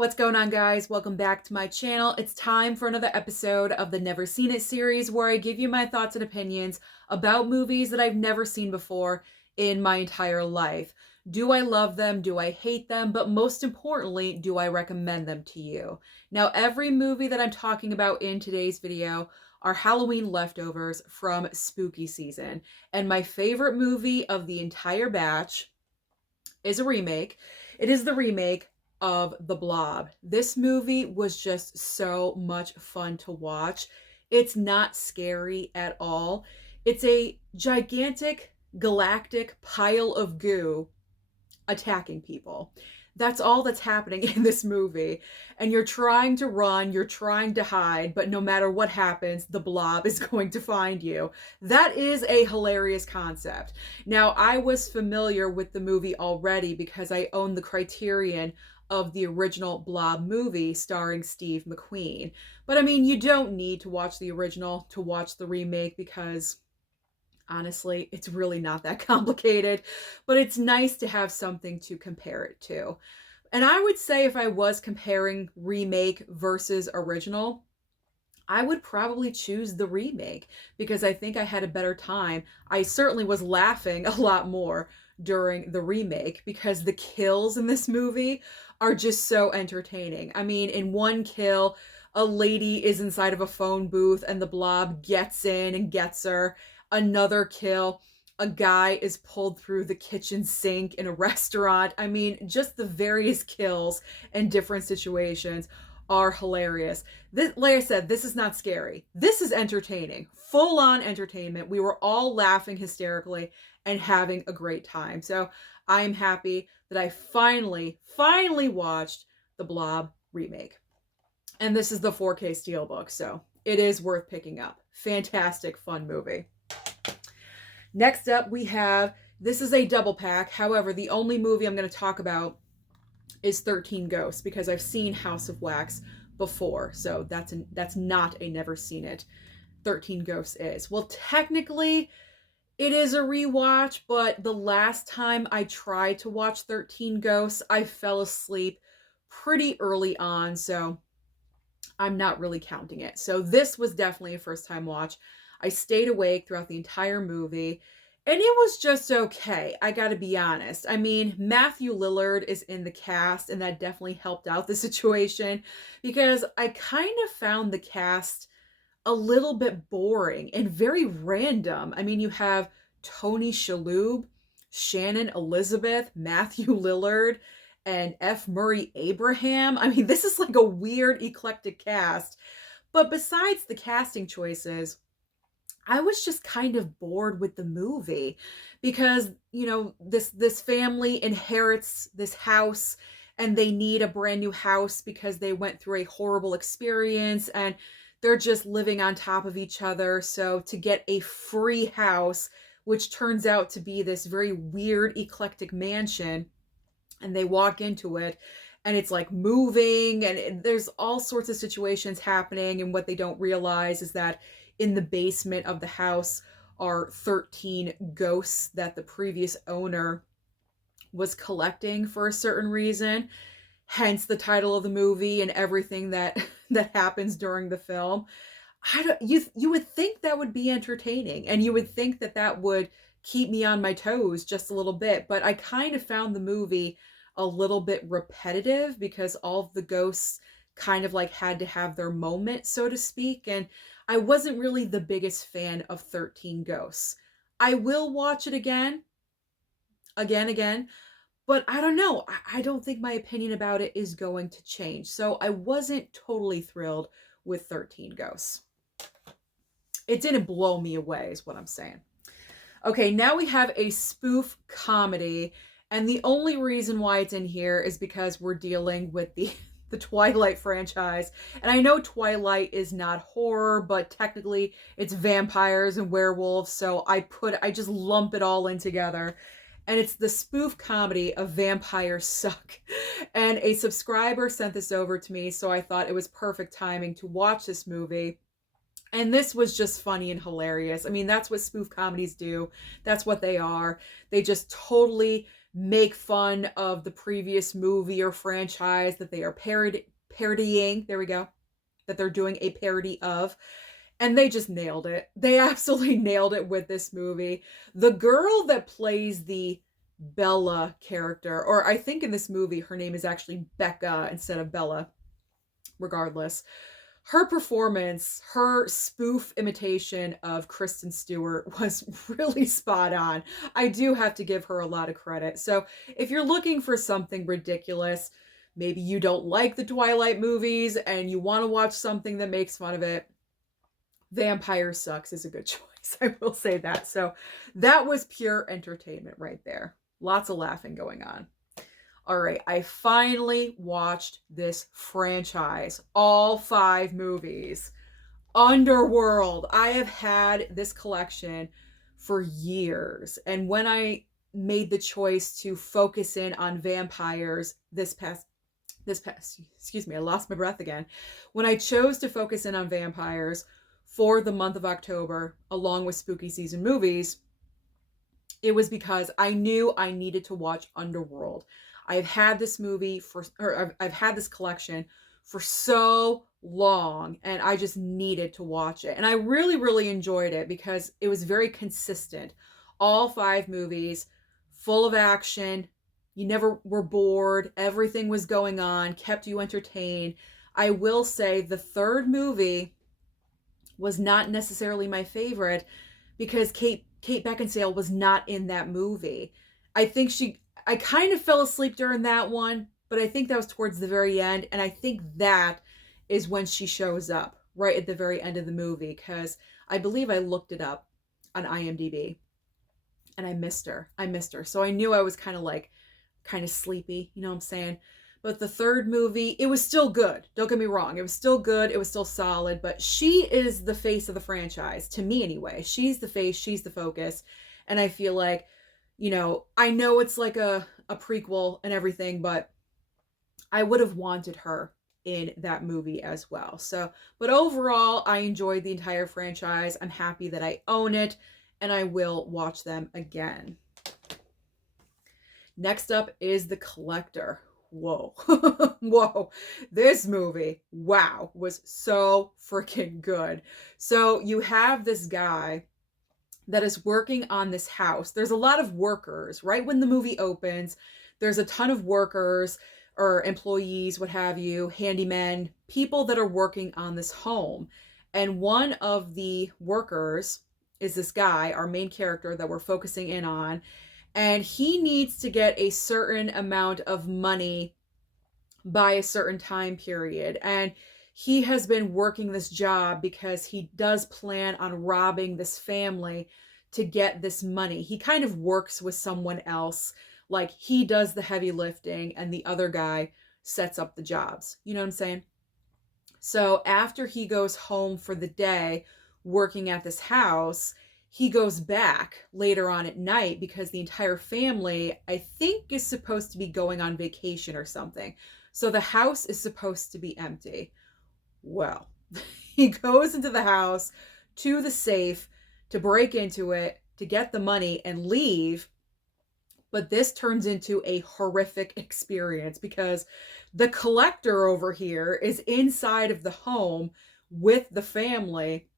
What's going on, guys? Welcome back to my channel. It's time for another episode of the Never Seen It series where I give you my thoughts and opinions about movies that I've never seen before in my entire life. Do I love them? Do I hate them? But most importantly, do I recommend them to you? Now, every movie that I'm talking about in today's video are Halloween leftovers from spooky season. And my favorite movie of the entire batch is a remake. It is the remake of The Blob. This movie was just so much fun to watch. It's not scary at all. It's a gigantic galactic pile of goo attacking people. That's all that's happening in this movie. And you're trying to run, you're trying to hide, but no matter what happens, the blob is going to find you. That is a hilarious concept. Now, I was familiar with the movie already because I own the Criterion of the original Blob movie starring Steve McQueen. But I mean, you don't need to watch the original to watch the remake because honestly, it's really not that complicated, but it's nice to have something to compare it to. And I would say if I was comparing remake versus original, I would probably choose the remake because I think I had a better time. I certainly was laughing a lot more during the remake because the kills in this movie are just so entertaining. I mean, in one kill, a lady is inside of a phone booth and the blob gets in and gets her. Another kill, a guy is pulled through the kitchen sink in a restaurant. I mean, just the various kills and different situations are hilarious. This, like I said, this is not scary. This is entertaining. Full-on entertainment. We were all laughing hysterically and having a great time. So I am happy that I finally watched the Blob remake. And this is the 4K Steelbook, so it is worth picking up. Fantastic, fun movie. Next up, we have, this is a double pack. However, the only movie I'm going to talk about is 13 Ghosts because I've seen House of Wax before. So that's not a never seen it. 13 Ghosts is. Well, technically, it is a rewatch, but the last time I tried to watch 13 Ghosts, I fell asleep pretty early on, so I'm not really counting it. So this was definitely a first time watch. I stayed awake throughout the entire movie, and it was just okay. I gotta be honest. I mean, Matthew Lillard is in the cast, and that definitely helped out the situation because I kind of found the cast a little bit boring and very random. I mean, you have Tony Shalhoub, Shannon Elizabeth, Matthew Lillard, and F. Murray Abraham. I mean, this is like a weird, eclectic cast. But besides the casting choices, I was just kind of bored with the movie because, you know, this family inherits this house and they need a brand new house because they went through a horrible experience and they're just living on top of each other. So to get a free house, which turns out to be this very weird, eclectic mansion, and they walk into it and it's like moving and there's all sorts of situations happening. And what they don't realize is that in the basement of the house are 13 ghosts that the previous owner was collecting for a certain reason. Hence the title of the movie and everything that happens during the film. You would think that would be entertaining and you would think that would keep me on my toes just a little bit, but I kind of found the movie a little bit repetitive because all of the ghosts kind of like had to have their moment, so to speak, and I wasn't really the biggest fan of 13 Ghosts. I will watch it again, but I don't know. I don't think my opinion about it is going to change. So I wasn't totally thrilled with 13 Ghosts. It didn't blow me away, is what I'm saying. Okay, now we have a spoof comedy, and the only reason why it's in here is because we're dealing with the Twilight franchise. And I know Twilight is not horror, but technically it's vampires and werewolves, so I just lump it all in together. And it's the spoof comedy of Vampires Suck. And a subscriber sent this over to me, so I thought it was perfect timing to watch this movie. And this was just funny and hilarious. I mean, that's what spoof comedies do. That's what they are. They just totally make fun of the previous movie or franchise that they are parodying. There we go. That they're doing a parody of. And they just nailed it. They absolutely nailed it with this movie. The girl that plays the Bella character, or I think in this movie her name is actually Becca instead of Bella, regardless. Her performance, her spoof imitation of Kristen Stewart was really spot on. I do have to give her a lot of credit. So if you're looking for something ridiculous, maybe you don't like the Twilight movies and you want to watch something that makes fun of it, Vampire Sucks is a good choice. I will say that. So that was pure entertainment right there. Lots of laughing going on. All right, I finally watched this franchise, all 5 movies. Underworld. I have had this collection for years. And when I made the choice to focus in on vampires excuse me, I lost my breath again. When I chose to focus in on vampires for the month of October, along with spooky season movies, it was because I knew I needed to watch Underworld. I've had this I've had this collection for so long, and I just needed to watch it. And I really, really enjoyed it because it was very consistent. All 5 movies, full of action. You never were bored. Everything was going on, kept you entertained. I will say the 3rd movie was not necessarily my favorite because Kate Beckinsale was not in that movie. I kind of fell asleep during that one, but I think that was towards the very end. And I think that is when she shows up right at the very end of the movie, because I believe I looked it up on IMDb and I missed her. So I knew I was kind of sleepy, you know what I'm saying? But the 3rd movie, it was still good. Don't get me wrong. It was still good. It was still solid. But she is the face of the franchise, to me anyway. She's the face. She's the focus. And I feel like, I know it's like a prequel and everything, but I would have wanted her in that movie as well. So, but overall, I enjoyed the entire franchise. I'm happy that I own it, and I will watch them again. Next up is The Collector. Whoa. Whoa. This movie, wow, was so freaking good. So you have this guy that is working on this house. There's a lot of workers. Right when the movie opens, there's a ton of workers or employees, what have you, handymen, people that are working on this home. And one of the workers is this guy, our main character that we're focusing in on. And he needs to get a certain amount of money by a certain time period. And he has been working this job because he does plan on robbing this family to get this money. He kind of works with someone else. Like, he does the heavy lifting and the other guy sets up the jobs. You know what I'm saying? So after he goes home for the day working at this house, he goes back later on at night because the entire family, I think, is supposed to be going on vacation or something. So the house is supposed to be empty. Well, he goes into the house to the safe to break into it, to get the money and leave. But this turns into a horrific experience because the collector over here is inside of the home with the family.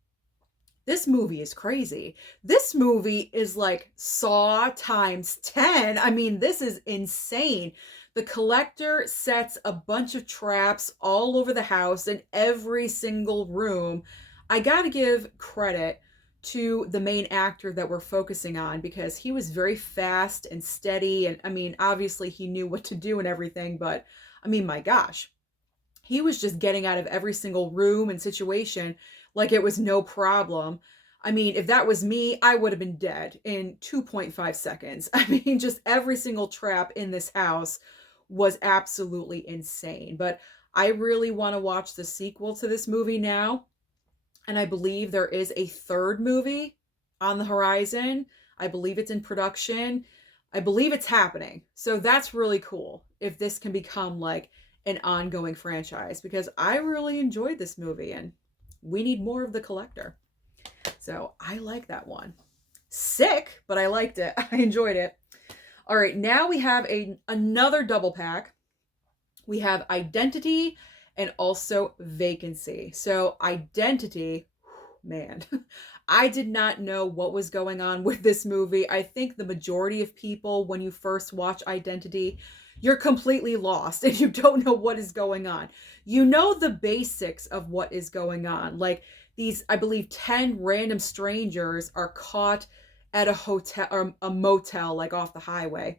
This movie is crazy. This movie is like Saw times 10. I mean, this is insane. The collector sets a bunch of traps all over the house in every single room. I gotta give credit to the main actor that we're focusing on because he was very fast and steady. And I mean, obviously he knew what to do and everything, but I mean, my gosh, he was just getting out of every single room and situation like it was no problem. I mean, if that was me, I would have been dead in 2.5 seconds. I mean, just every single trap in this house was absolutely insane. But I really want to watch the sequel to this movie now. And I believe there is a 3rd movie on the horizon. I believe it's in production. I believe it's happening. So that's really cool if this can become like an ongoing franchise, because I really enjoyed this movie and we need more of The Collector. So I like that one. Sick, but I liked it. I enjoyed it. All right, now we have another double pack. We have Identity and also Vacancy. So Identity, man, I did not know what was going on with this movie. I think the majority of people, when you first watch Identity, you're completely lost and you don't know what is going on. You know the basics of what is going on. Like these, I believe, 10 random strangers are caught at a hotel or a motel, like off the highway.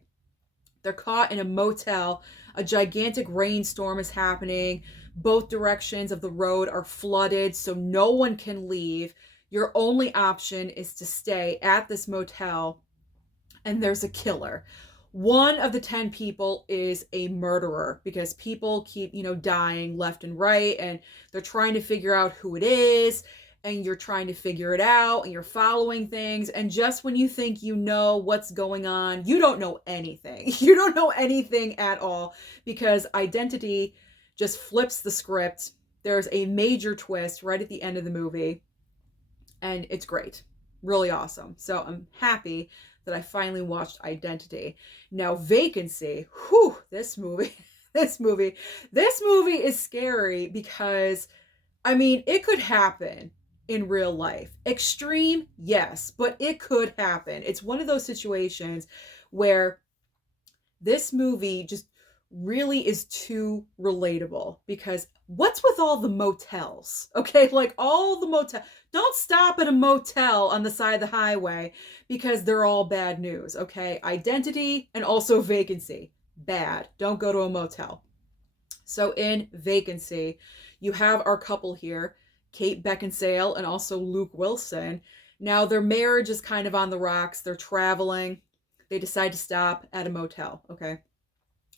They're caught in a motel. A gigantic rainstorm is happening. Both directions of the road are flooded, so no one can leave. Your only option is to stay at this motel, and there's a killer. One of the 10 people is a murderer because people keep, dying left and right, and they're trying to figure out who it is, and you're trying to figure it out, and you're following things, and just when you think you know what's going on, you don't know anything. You don't know anything at all because Identity just flips the script. There's a major twist right at the end of the movie, and it's great. Really awesome. So I'm happy that I finally watched Identity. Now, Vacancy, whew, this movie is scary because, I mean, it could happen in real life. Extreme, yes, but it could happen. It's one of those situations where this movie just really is too relatable because what's with all the motels? Okay, like all the motel. Don't stop at a motel on the side of the highway because they're all bad news, okay? Identity and also Vacancy, bad. Don't go to a motel. So in Vacancy, you have our couple here, Kate Beckinsale and also Luke Wilson. Now their marriage is kind of on the rocks. They're traveling. They decide to stop at a motel, okay?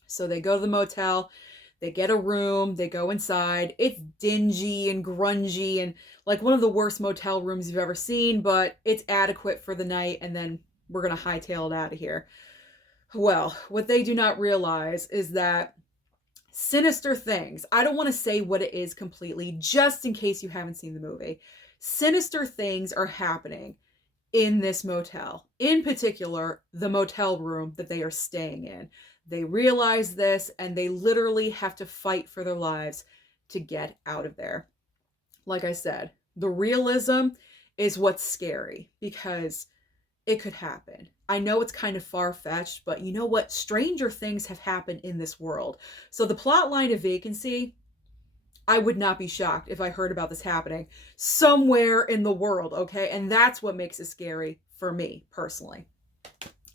So they go to the motel, they get a room, they go inside. It's dingy and grungy and like one of the worst motel rooms you've ever seen, but it's adequate for the night, and then we're going to hightail it out of here. Well, what they do not realize is that sinister things, I don't want to say what it is completely, just in case you haven't seen the movie. Sinister things are happening in this motel. In particular, the motel room that they are staying in. They realize this and they literally have to fight for their lives to get out of there. Like I said, the realism is what's scary because it could happen. I know it's kind of far-fetched, but you know what? Stranger things have happened in this world. So the plot line of Vacancy, I would not be shocked if I heard about this happening somewhere in the world, okay? And that's what makes it scary for me personally.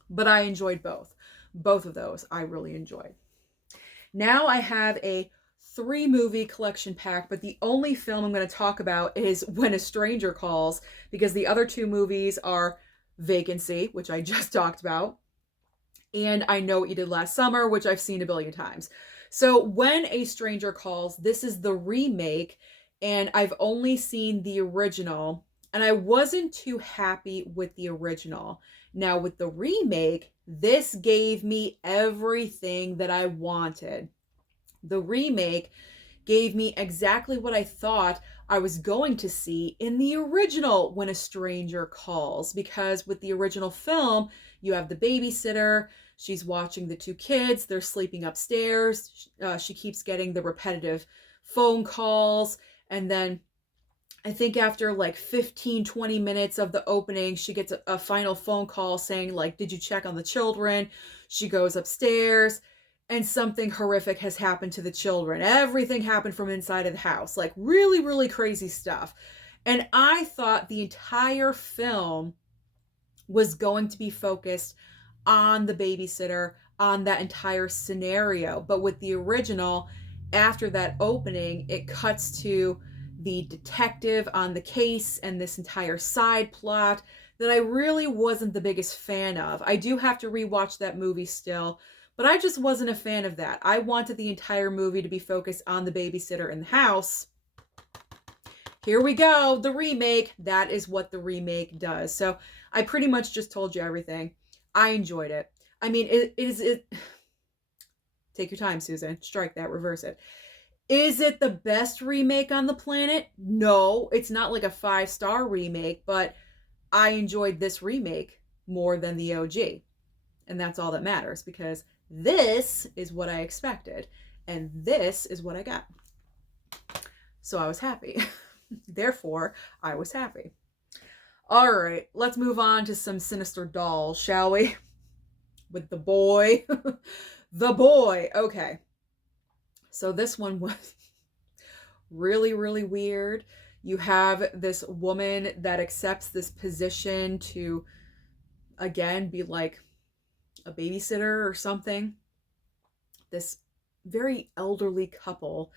But I enjoyed both. Both of those I really enjoyed. Now I have a 3-movie collection pack, but the only film I'm going to talk about is When a Stranger Calls, because the other 2 movies are Vacancy, which I just talked about, and I Know What You Did Last Summer, which I've seen a billion times. So When a Stranger Calls, this is the remake, and I've only seen the original, and I wasn't too happy with the original. Now with the remake, this gave me everything that I wanted. The remake gave me exactly what I thought I was going to see in the original When a Stranger Calls, because with the original film, you have the babysitter, she's watching the 2 kids, they're sleeping upstairs, she keeps getting the repetitive phone calls, and then I think after like 15-20 minutes of the opening, she gets a final phone call saying like, did you check on the children? She goes upstairs and something horrific has happened to the children. Everything happened from inside of the house. Like really, really crazy stuff. And I thought the entire film was going to be focused on the babysitter, on that entire scenario. But with the original, after that opening, it cuts to the detective on the case and this entire side plot that I really wasn't the biggest fan of. I do have to rewatch that movie still, but I just wasn't a fan of that. I wanted the entire movie to be focused on the babysitter in the house. Here we go, the remake. That is what the remake does. So I pretty much just told you everything. I enjoyed it. I mean, it take your time, Susan. Strike that, reverse it. Is it the best remake on the planet? No, it's not like a 5-star remake, but I enjoyed this remake more than the OG. And that's all that matters, because this is what I expected and this is what I got. So I was happy. Therefore, I was happy. All right, let's move on to some Sinister dolls, shall we? With the boy. The boy. Okay. So this one was really, really weird. You have this woman that accepts this position to, again, be like a babysitter or something. This very elderly couple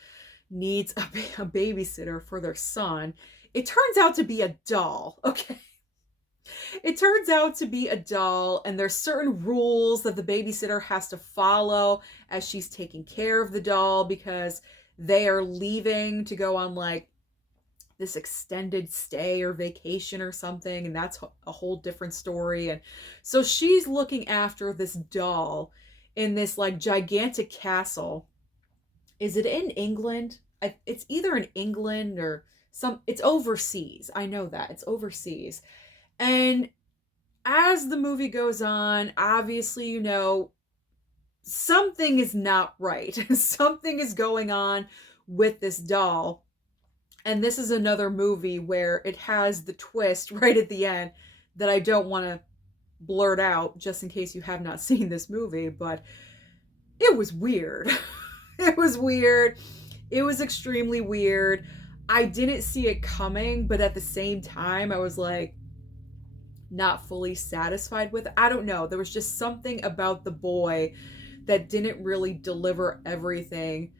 needs a babysitter for their son. It turns out to be a doll, okay? It turns out to be a doll, and there's certain rules that the babysitter has to follow as she's taking care of the doll, because they are leaving to go on like this extended stay or vacation or something, and that's a whole different story. And so she's looking after this doll in this like gigantic castle. Is it in England? It's either in England or it's overseas. I know that it's overseas. And as the movie goes on, obviously, you know, something is not right. Something is going on with this doll. And this is another movie where it has the twist right at the end that I don't want to blurt out just in case you have not seen this movie, but it was weird. It was weird. It was extremely weird. I didn't see it coming, but at the same time, I was like, not fully satisfied with it. I don't know. There was just something about the boy that didn't really deliver everything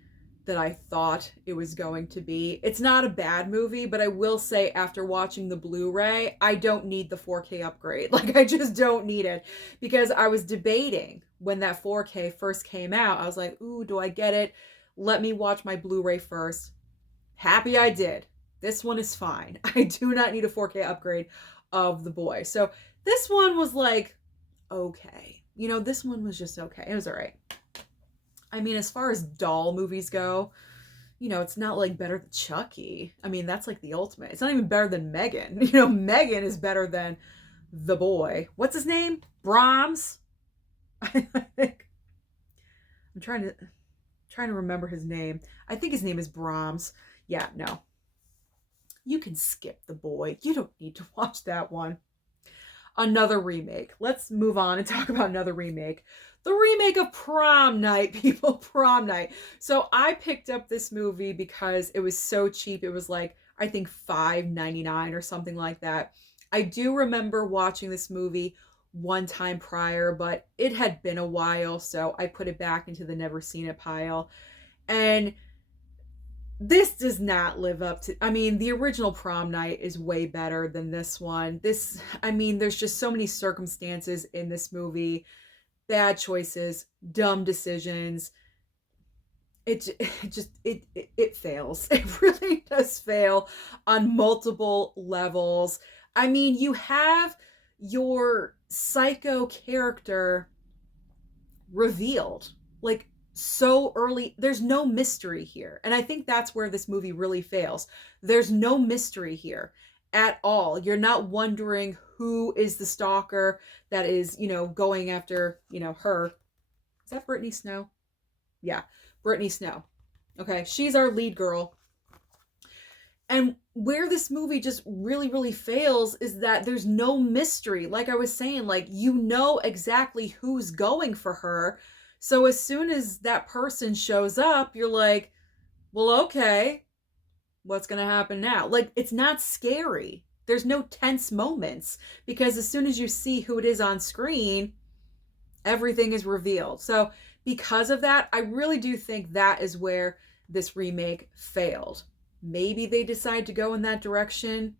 that I thought it was going to be. It's not a bad movie, but I will say after watching the Blu-ray, I don't need the 4K upgrade. Like, I just don't need it, because I was debating when that 4K first came out. I was like, ooh, do I get it? Let me watch my Blu-ray first. Happy I did. This one is fine. I do not need a 4K upgrade of the boy. So this one was like, okay. You know, this one was just okay. It was all right. I mean, as far as doll movies go, you know, it's not like better than Chucky. I mean, that's like the ultimate. It's not even better than Megan. You know, Megan is better than the boy. What's his name? Brahms? I think. I'm trying to remember his name. I think his name is Brahms. Yeah, no. You can skip the boy. You don't need to watch that one. Another remake. Let's move on and talk about another remake. The remake of Prom Night, people. Prom Night. So I picked up this movie because it was so cheap. It was like, I think $5.99 or something like that. I do remember watching this movie one time prior, but it had been a while, so I put it back into the never seen it pile. And this does not live up to, I mean, the original Prom Night is way better than this one. This, I mean, there's just so many circumstances in this movie. Bad choices, dumb decisions. It fails. It really does fail on multiple levels. I mean, you have your psycho character revealed like so early. There's no mystery here. And I think that's where this movie really fails. There's no mystery here at all. You're not wondering who is the stalker that is, you know, going after, you know, her. Is that Brittany Snow? Yeah, Brittany Snow. Okay, she's our lead girl. And where this movie just really, really fails is that there's no mystery. Like I was saying, like, you know exactly who's going for her. So as soon as that person shows up, you're like, well, okay, what's going to happen now? Like, it's not scary. There's no tense moments, because as soon as you see who it is on screen, everything is revealed. So because of that, I really do think that is where this remake failed. Maybe they decide to go in that direction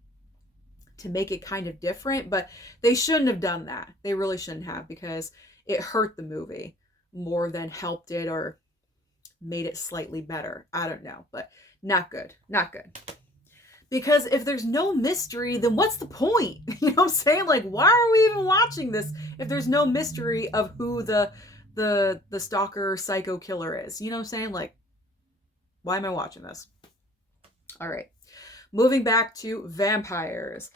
to make it kind of different, but they shouldn't have done that. They really shouldn't have, because it hurt the movie more than helped it or made it slightly better. I don't know, but not good. Not good. Because if there's no mystery, then what's the point? You know what I'm saying? Like, why are we even watching this if there's no mystery of who the stalker psycho killer is? You know what I'm saying? Like, why am I watching this? All right. Moving back to vampires.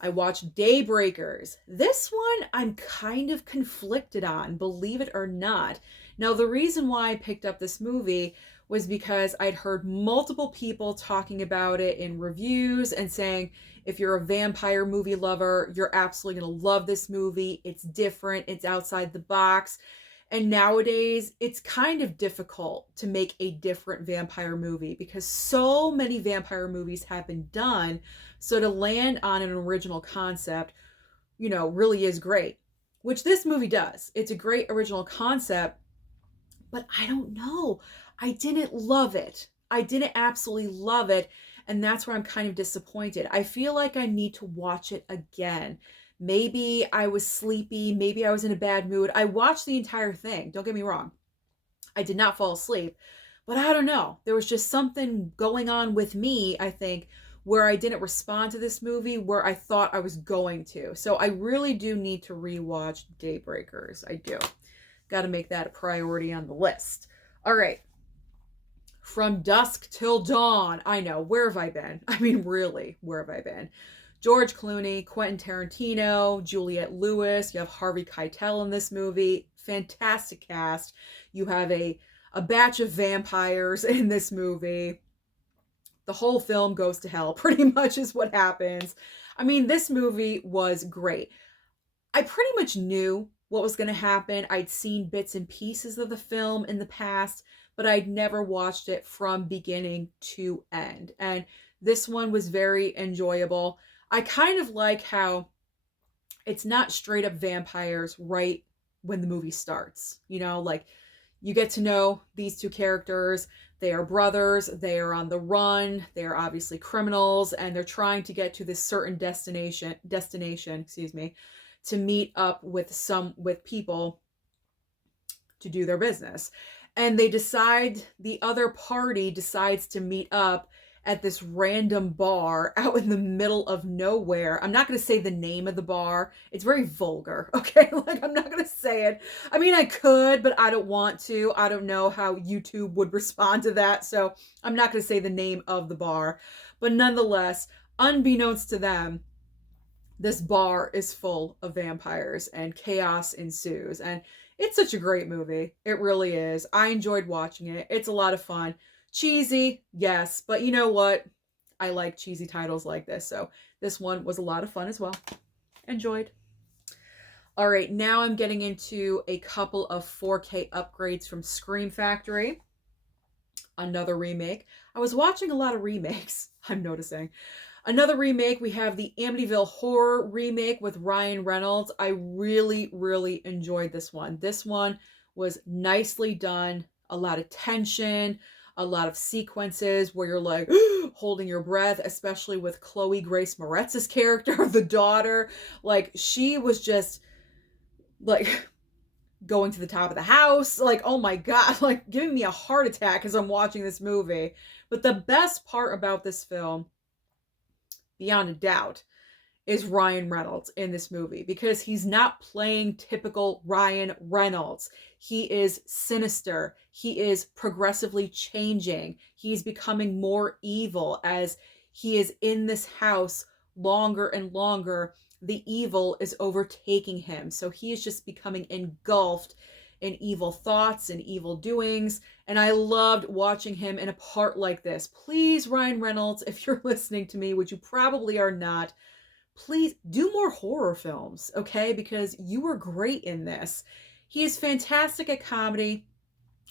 I watched Daybreakers. This one I'm kind of conflicted on, believe it or not. Now, the reason why I picked up this movie was because I'd heard multiple people talking about it in reviews and saying, if you're a vampire movie lover, you're absolutely going to love this movie. It's different, it's outside the box. And nowadays, it's kind of difficult to make a different vampire movie because so many vampire movies have been done. So to land on an original concept, really is great, which this movie does. It's a great original concept, but I don't know. I didn't love it. I didn't absolutely love it. And that's where I'm kind of disappointed. I feel like I need to watch it again. Maybe I was sleepy. Maybe I was in a bad mood. I watched the entire thing. Don't get me wrong. I did not fall asleep. But I don't know. There was just something going on with me, I think, where I didn't respond to this movie where I thought I was going to. So I really do need to rewatch Daybreakers. I do. Got to make that a priority on the list. All right. From Dusk Till Dawn. I know. Where have I been? I mean, really, where have I been? George Clooney, Quentin Tarantino, Juliette Lewis. You have Harvey Keitel in this movie. Fantastic cast. You have a batch of vampires in this movie. The whole film goes to hell, pretty much is what happens. I mean, this movie was great. I pretty much knew what was going to happen. I'd seen bits and pieces of the film in the past, but I'd never watched it from beginning to end. And this one was very enjoyable. I kind of like how it's not straight up vampires right when the movie starts. Like you get to know these two characters. They are brothers. They are on the run. They are obviously criminals, and they're trying to get to this certain destination, to meet up with people to do their business. And the other party decides to meet up at this random bar out in the middle of nowhere. I'm not going to say the name of the bar. It's very vulgar, okay? Like, I'm not going to say it. I mean, I could, but I don't want to. I don't know how YouTube would respond to that, so I'm not going to say the name of the bar. But nonetheless, unbeknownst to them, this bar is full of vampires and chaos ensues. And it's such a great movie. It really is. I enjoyed watching it. It's a lot of fun. Cheesy, yes, but you know what? I like cheesy titles like this, so this one was a lot of fun as well. Enjoyed. All right, now I'm getting into a couple of 4K upgrades from Scream Factory. Another remake. I was watching a lot of remakes, I'm noticing. Another remake, we have the Amityville Horror remake with Ryan Reynolds. I really, really enjoyed this one. This one was nicely done, a lot of tension, a lot of sequences where you're like holding your breath, especially with Chloe Grace Moretz's character, the daughter. Like, she was just like going to the top of the house. Like, oh my God, like giving me a heart attack as I'm watching this movie. But the best part about this film, beyond a doubt, is Ryan Reynolds in this movie, because he's not playing typical Ryan Reynolds. He is sinister. He is progressively changing. He's becoming more evil as he is in this house longer and longer. The evil is overtaking him. So he is just becoming engulfed in evil thoughts and evil doings. And I loved watching him in a part like this. Please, Ryan Reynolds, if you're listening to me, which you probably are not, please do more horror films, okay? Because you were great in this. He is fantastic at comedy.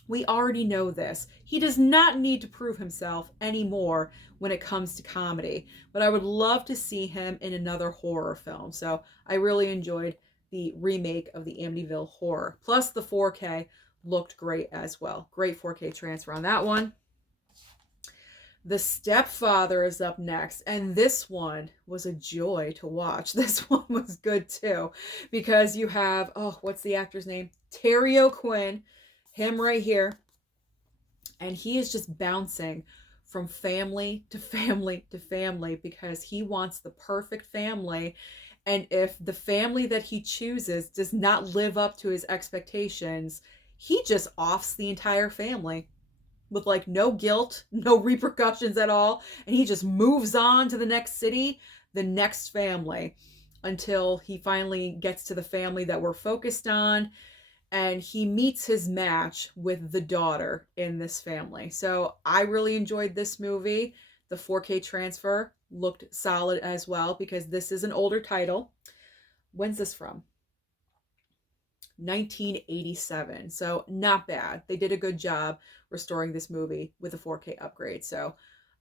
We already know this. He does not need to prove himself anymore when it comes to comedy. But I would love to see him in another horror film. So I really enjoyed the remake of the Amityville Horror. Plus the 4K looked great as well. Great 4K transfer on that one. The Stepfather is up next, and this one was a joy to watch. This one was good too, because you have, what's the actor's name? Terry O'Quinn, him right here, and he is just bouncing from family to family to family because he wants the perfect family, and if the family that he chooses does not live up to his expectations, he just offs the entire family with like no guilt, no repercussions at all, and he just moves on to the next city. the next family until he finally gets to the family that we're focused on, and he meets his match with the daughter in this family. So I really enjoyed this movie. The 4K transfer looked solid as well, because this is an older title. When's this from? 1987. So not bad. They did a good job restoring this movie with a 4K upgrade. So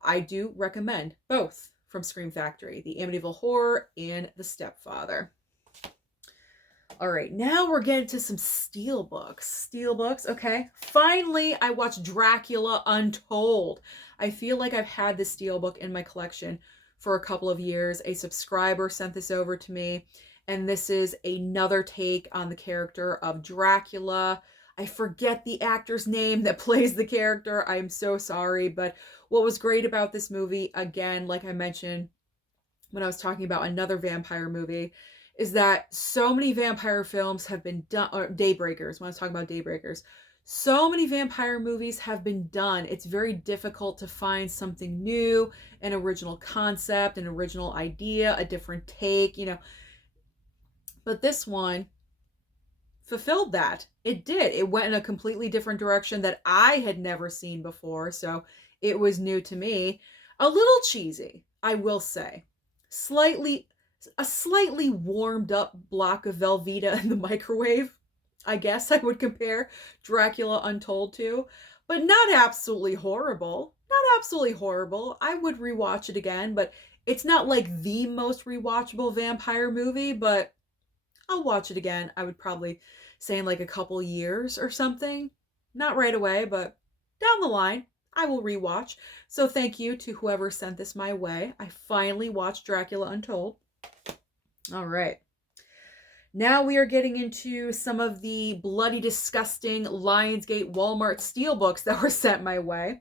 I do recommend both from Scream Factory, the Amityville Horror and the Stepfather. All right, now we're getting to some steelbooks. Steelbooks, okay. Finally, I watched Dracula Untold. I feel like I've had this steelbook in my collection for a couple of years. A subscriber sent this over to me, and this is another take on the character of Dracula. I forget the actor's name that plays the character. I'm so sorry, but what was great about this movie, again, like I mentioned when I was talking about another vampire movie, is that so many vampire films have been done, or Daybreakers, when I was talking about Daybreakers, so many vampire movies have been done. It's very difficult to find something new, an original concept, an original idea, a different take, But this one fulfilled that. It did. It went in a completely different direction that I had never seen before, so it was new to me. A little cheesy, I will say. A slightly warmed up block of Velveeta in the microwave, I guess I would compare Dracula Untold to, but not absolutely horrible. Not absolutely horrible. I would rewatch it again, but it's not like the most rewatchable vampire movie, but I'll watch it again. I would probably say in like a couple years or something. Not right away, but down the line, I will rewatch. So thank you to whoever sent this my way. I finally watched Dracula Untold. All right. Now we are getting into some of the bloody, disgusting Lionsgate Walmart steelbooks that were sent my way.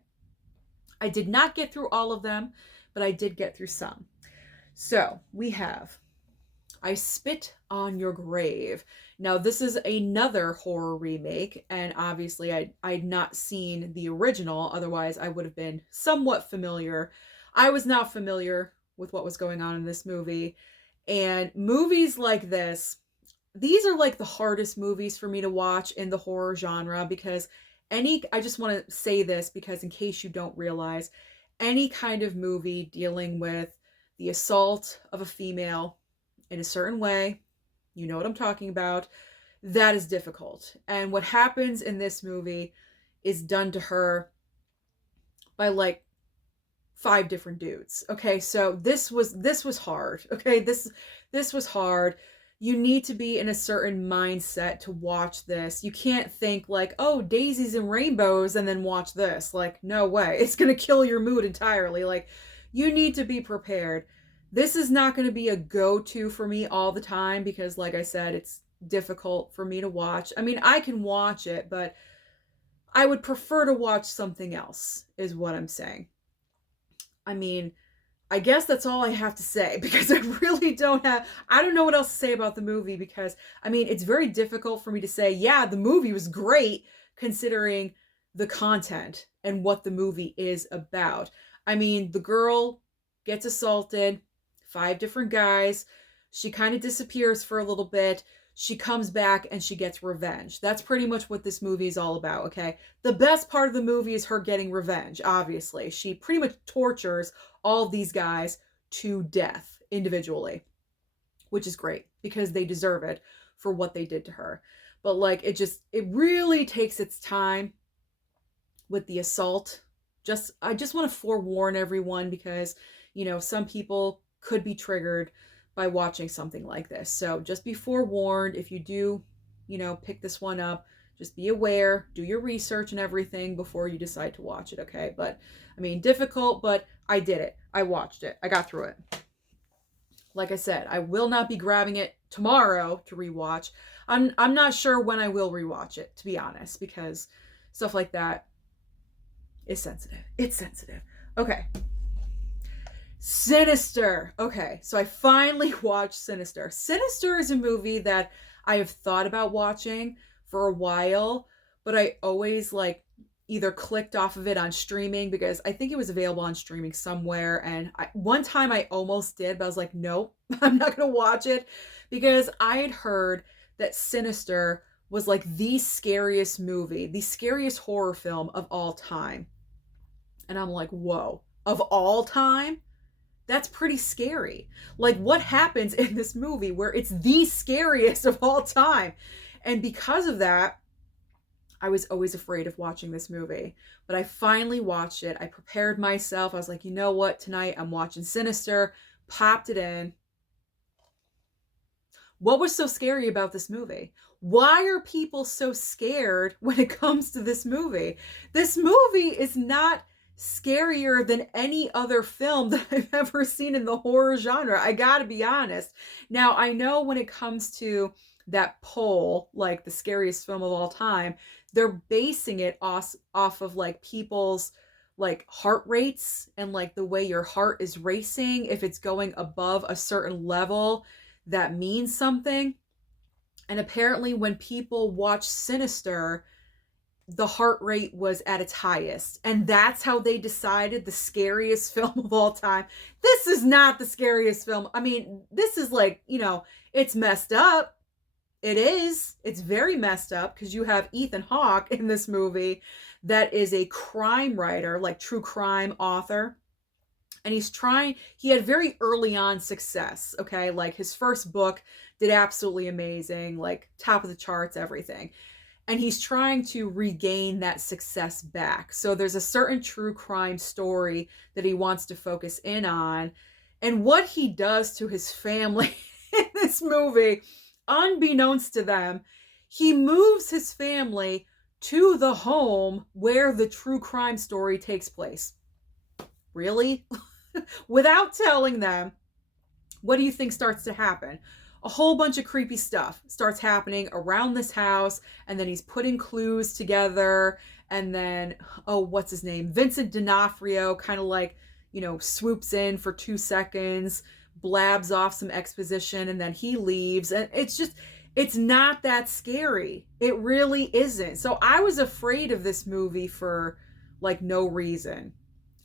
I did not get through all of them, but I did get through some. So we have I Spit on Your Grave. Now this is another horror remake, and obviously I'd not seen the original, otherwise I would have been somewhat familiar. I was not familiar with what was going on in this movie. And movies like this, these are like the hardest movies for me to watch in the horror genre, because I just want to say this because in case you don't realize, any kind of movie dealing with the assault of a female in a certain way, you know what I'm talking about, that is difficult. And what happens in this movie is done to her by like 5 different dudes. Okay, so this was hard. Okay, this was hard. You need to be in a certain mindset to watch this. You can't think like, oh, daisies and rainbows, and then watch this. Like, no way. It's gonna kill your mood entirely. Like, you need to be prepared. This is not going to be a go-to for me all the time because, like I said, it's difficult for me to watch. I mean, I can watch it, but I would prefer to watch something else, is what I'm saying. I mean, I guess that's all I have to say because I really I don't know what else to say about the movie because, I mean, it's very difficult for me to say, yeah, the movie was great considering the content and what the movie is about. I mean, the girl gets assaulted, 5 different guys. She kind of disappears for a little bit. She comes back and she gets revenge. That's pretty much what this movie is all about, okay? The best part of the movie is her getting revenge, obviously. She pretty much tortures all of these guys to death individually, which is great because they deserve it for what they did to her. But like, it really takes its time with the assault. I just want to forewarn everyone because, some people could be triggered by watching something like this. So just be forewarned if you do, pick this one up. Just be aware, do your research and everything before you decide to watch it, okay? But, I mean, difficult, but I did it. I watched it. I got through it. Like I said, I will not be grabbing it tomorrow to rewatch. I'm not sure when I will rewatch it, to be honest, because stuff like that is sensitive. It's sensitive. Okay. Sinister. Okay, so I finally watched Sinister. Sinister is a movie that I have thought about watching for a while, but I always either clicked off of it on streaming, because I think it was available on streaming somewhere. And one time I almost did, but I was like, nope, I'm not going to watch it, because I had heard that Sinister was like the scariest movie, the scariest horror film of all time. And I'm like, whoa, of all time? That's pretty scary. Like, what happens in this movie where it's the scariest of all time? And because of that, I was always afraid of watching this movie. But I finally watched it. I prepared myself. I was like, you know what? Tonight I'm watching Sinister. Popped it in. What was so scary about this movie? Why are people so scared when it comes to this movie? This movie is not scarier than any other film that I've ever seen in the horror genre. I gotta be honest. Now, I know when it comes to that poll, like the scariest film of all time, they're basing it off of like people's like heart rates and like the way your heart is racing. If it's going above a certain level, that means something. And apparently when people watch Sinister, the heart rate was at its highest. And that's how they decided the scariest film of all time. This is not the scariest film. I mean, this is like, you know, it's messed up. It is. It's very messed up, because you have Ethan Hawke in this movie that is a crime writer, like true crime author. And he had very early on success, okay? Like his first book did absolutely amazing, like top of the charts, everything. And he's trying to regain that success back. So there's a certain true crime story that he wants to focus in on. And what he does to his family in this movie, unbeknownst to them, he moves his family to the home where the true crime story takes place. Really? Without telling them. What do you think starts to happen? A whole bunch of creepy stuff starts happening around this house, and then he's putting clues together, and then, oh, what's his name? Vincent D'Onofrio kind of like, you know, swoops in for 2 seconds, blabs off some exposition, and then he leaves. And it's not that scary. It really isn't. So I was afraid of this movie for like no reason.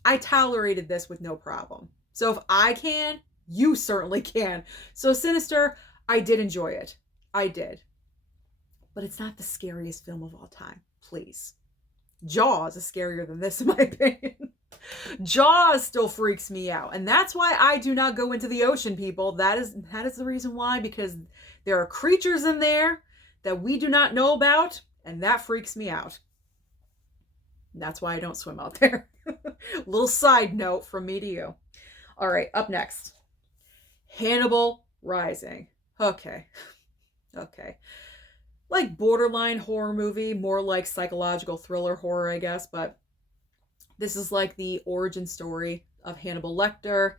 I tolerated this with no problem. So if I can, you certainly can. So Sinister, I did enjoy it. I did. But it's not the scariest film of all time. Please. Jaws is scarier than this, in my opinion. Jaws still freaks me out. And that's why I do not go into the ocean, people. That is the reason why. Because there are creatures in there that we do not know about. And that freaks me out. And that's why I don't swim out there. Little side note from me to you. All right, up next. Hannibal Rising. Okay. Like borderline horror movie, more like psychological thriller horror, I guess, but this is like the origin story of Hannibal Lecter.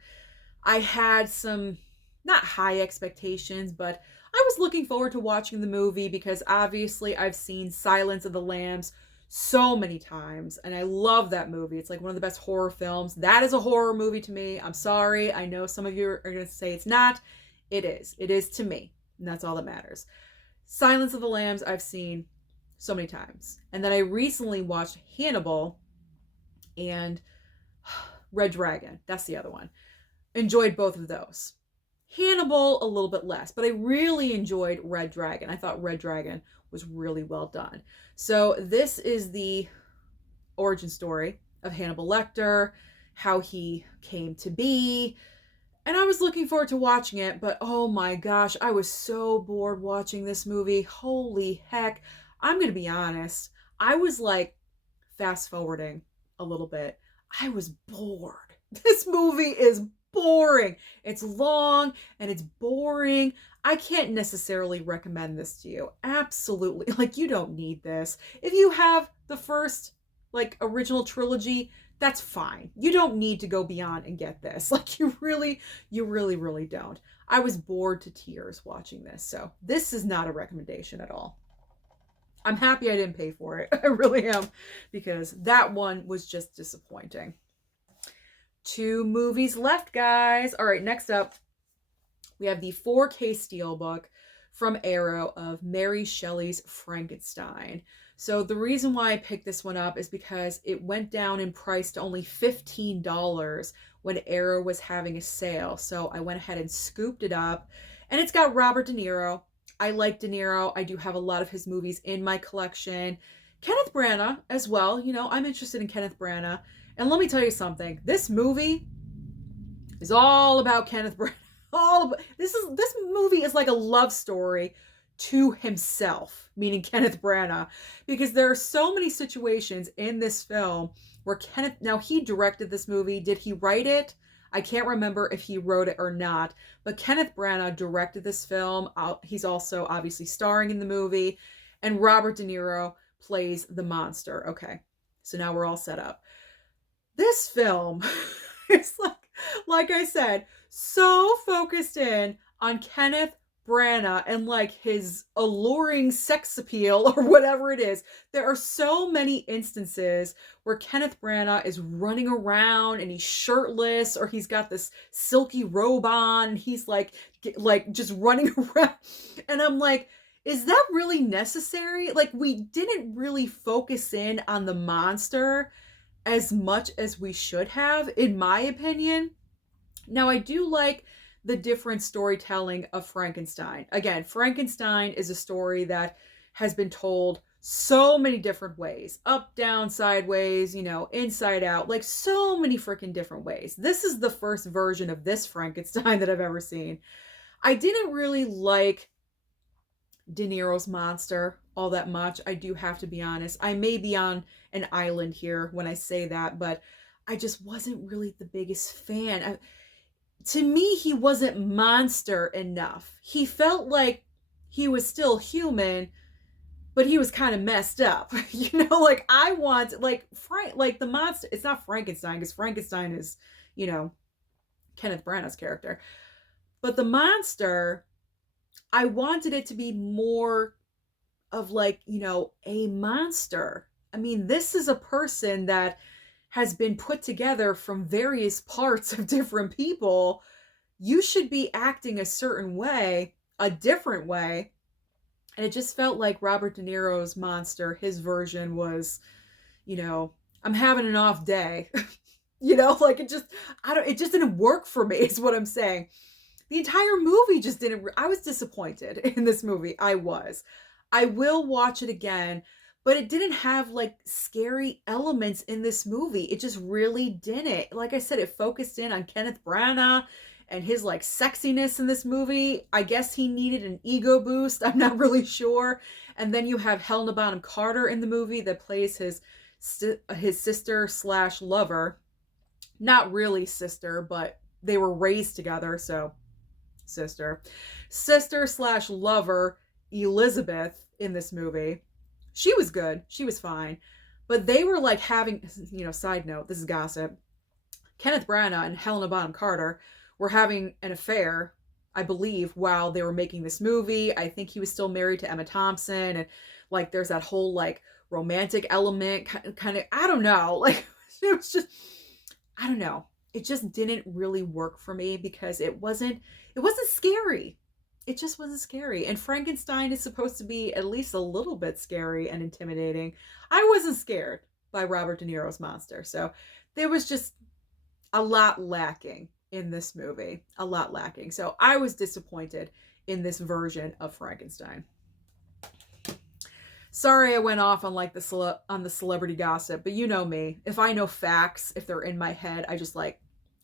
I had some not high expectations, but I was looking forward to watching the movie because obviously I've seen Silence of the Lambs so many times, and I love that movie. It's like one of the best horror films. That is a horror movie to me. I'm sorry. I know some of you are going to say it's not. It is. It is to me, and that's all that matters. Silence of the Lambs I've seen so many times. And then I recently watched Hannibal and Red Dragon. That's the other one. Enjoyed both of those. Hannibal a little bit less, but I really enjoyed Red Dragon. I thought Red Dragon was really well done. So this is the origin story of Hannibal Lecter, how he came to be. And I was looking forward to watching it, but oh my gosh, I was so bored watching this movie. Holy heck. I'm going to be honest. I was like fast forwarding a little bit. I was bored. This movie is boring. It's long and it's boring. I can't necessarily recommend this to you. Absolutely. Like, you don't need this. If you have the first, like, original trilogy, that's fine. You don't need to go beyond and get this. Like, you really don't. I was bored to tears watching this. So this is not a recommendation at all. I'm happy I didn't pay for it. I really am, because that one was just disappointing. 2 movies left, guys. All right, next up, we have the 4K Steelbook from Arrow of Mary Shelley's Frankenstein. So the reason why I picked this one up is because it went down in price to only $15 when Arrow was having a sale. So I went ahead and scooped it up. And it's got Robert De Niro. I like De Niro. I do have a lot of his movies in my collection. Kenneth Branagh as well. You know, I'm interested in Kenneth Branagh. And let me tell you something. This movie is all about Kenneth Branagh. This movie is like a love story to himself, meaning Kenneth Branagh, because there are so many situations in this film where now he directed this movie. Did he write it? I can't remember if he wrote it or not, but Kenneth Branagh directed this film. He's also obviously starring in the movie, and Robert De Niro plays the monster. Okay, so now we're all set up. This film is like I said, so focused in on Kenneth Branagh and like his alluring sex appeal or whatever it is. There are so many instances where Kenneth Branagh is running around and he's shirtless, or he's got this silky robe on and he's like just running around, and I'm like, is that really necessary? Like, we didn't really focus in on the monster as much as we should have, in my opinion. Now, I do like the different storytelling of Frankenstein. Again, Frankenstein is a story that has been told so many different ways. Up, down, sideways, you know, inside out, like so many freaking different ways. This is the first version of this Frankenstein that I've ever seen. I didn't really like De Niro's monster all that much. I do have to be honest. I may be on an island here when I say that, but I just wasn't really the biggest fan. To me, he wasn't monster enough. He felt like he was still human, but he was kind of messed up. You know, like I want, like the monster. It's not Frankenstein, because Frankenstein is, you know, Kenneth Branagh's character. But the monster, I wanted it to be more of like, you know, a monster. I mean, this is a person that has been put together from various parts of different people. You should be acting a certain way, a different way. And it just felt like Robert De Niro's monster, his version was, you know, I'm having an off day. You know, like it just didn't work for me, is what I'm saying. The entire movie just didn't, I was disappointed in this movie. I will watch it again, but it didn't have like scary elements in this movie. It just really didn't. Like I said, it focused in on Kenneth Branagh and his like sexiness in this movie. I guess he needed an ego boost. I'm not really sure. And then you have Helena Bonham Carter in the movie that plays his sister / lover. Not really sister, but they were raised together, so sister / lover Elizabeth in this movie. She was good. She was fine. But they were like having, you know, side note, this is gossip. Kenneth Branagh and Helena Bonham Carter were having an affair, I believe, while they were making this movie. I think he was still married to Emma Thompson, and like there's that whole like romantic element kind of, I don't know. Like it was just, I don't know. It just didn't really work for me because it wasn't scary. It just wasn't scary. And Frankenstein is supposed to be at least a little bit scary and intimidating. I wasn't scared by Robert De Niro's monster. So there was just a lot lacking in this movie. A lot lacking. So I was disappointed in this version of Frankenstein. Sorry I went off on like the celebrity gossip, but you know me. If I know facts, if they're in my head, I just like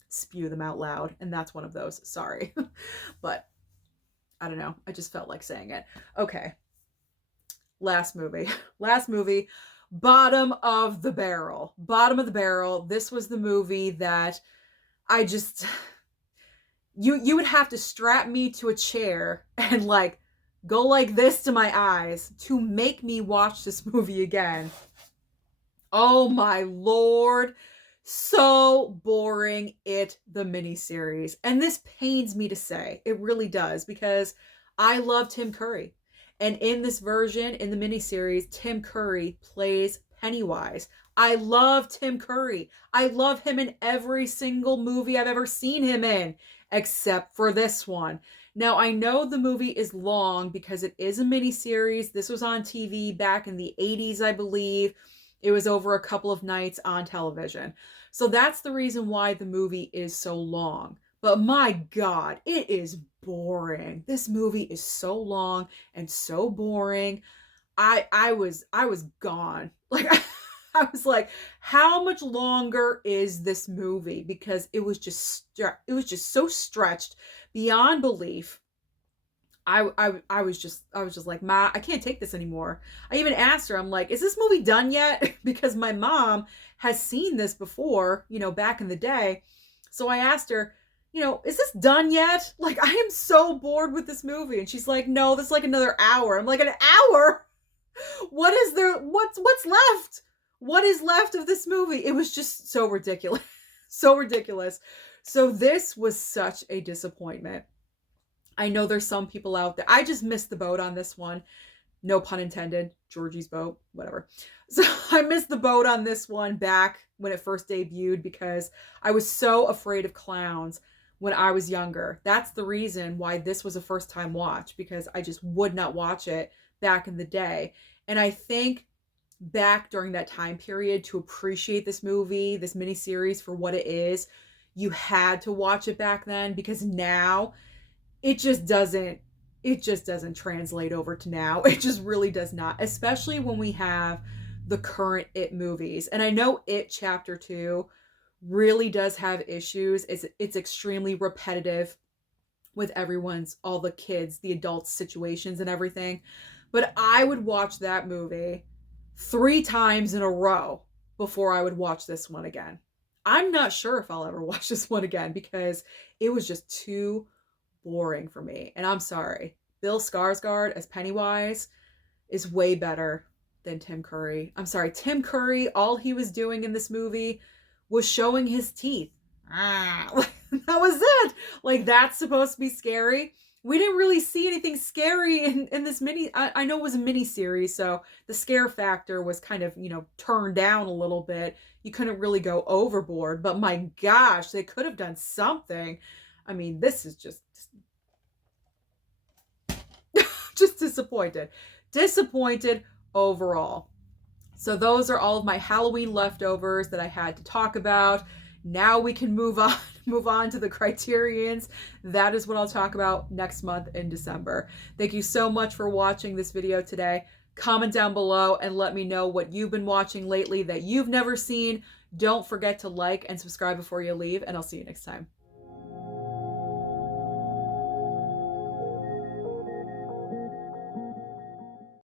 spew them out loud. And that's one of those. Sorry. But I don't know. I just felt like saying it. Okay. Last movie. Bottom of the Barrel. Bottom of the Barrel. This was the movie that I just, you would have to strap me to a chair and like go like this to my eyes to make me watch this movie again. Oh my Lord. So boring, the miniseries. And this pains me to say. It really does, because I love Tim Curry. And in this version, in the miniseries, Tim Curry plays Pennywise. I love Tim Curry. I love him in every single movie I've ever seen him in, except for this one. Now, I know the movie is long because it is a miniseries. This was on TV back in the 80s, I believe. It was over a couple of nights on television. So that's the reason why the movie is so long. But my God, it is boring. This movie is so long and so boring. I was gone. Like I was like, how much longer is this movie? Because it was just so stretched beyond belief. I was just like, Ma, I can't take this anymore. I even asked her, I'm like, is this movie done yet? Because my mom has seen this before, back in the day. So I asked her, is this done yet? Like, I am so bored with this movie. And she's like, no, this is like another hour. I'm like, an hour? What is there? What's left? What is left of this movie? It was just so ridiculous. So ridiculous. So this was such a disappointment. I know there's some people out there. I just missed the boat on this one. No pun intended. Georgie's boat, whatever. So I missed the boat on this one back when it first debuted because I was so afraid of clowns when I was younger. That's the reason why this was a first time watch, because I just would not watch it back in the day. And I think back during that time period, to appreciate this movie, this miniseries for what it is, you had to watch it back then, because now it just doesn't translate over to now. It just really does not, especially when we have the current It movies. And I know It Chapter 2 really does have issues. It's extremely repetitive with all the kids, the adults situations and everything. But I would watch that movie 3 times in a row before I would watch this one again. I'm not sure if I'll ever watch this one again because it was just too boring for me. And I'm sorry, Bill Skarsgård as Pennywise is way better than Tim Curry. I'm sorry, Tim Curry, all he was doing in this movie was showing his teeth. That was it. Like, that's supposed to be scary. We didn't really see anything scary in this I know it was a mini series, so the scare factor was kind of, turned down a little bit. You couldn't really go overboard, but my gosh, they could have done something. I mean, this is just disappointed. Disappointed overall. So those are all of my Halloween leftovers that I had to talk about. Now we can move on to the Criterions. That is what I'll talk about next month in December. Thank you so much for watching this video today. Comment down below and let me know what you've been watching lately that you've never seen. Don't forget to like and subscribe before you leave, and I'll see you next time.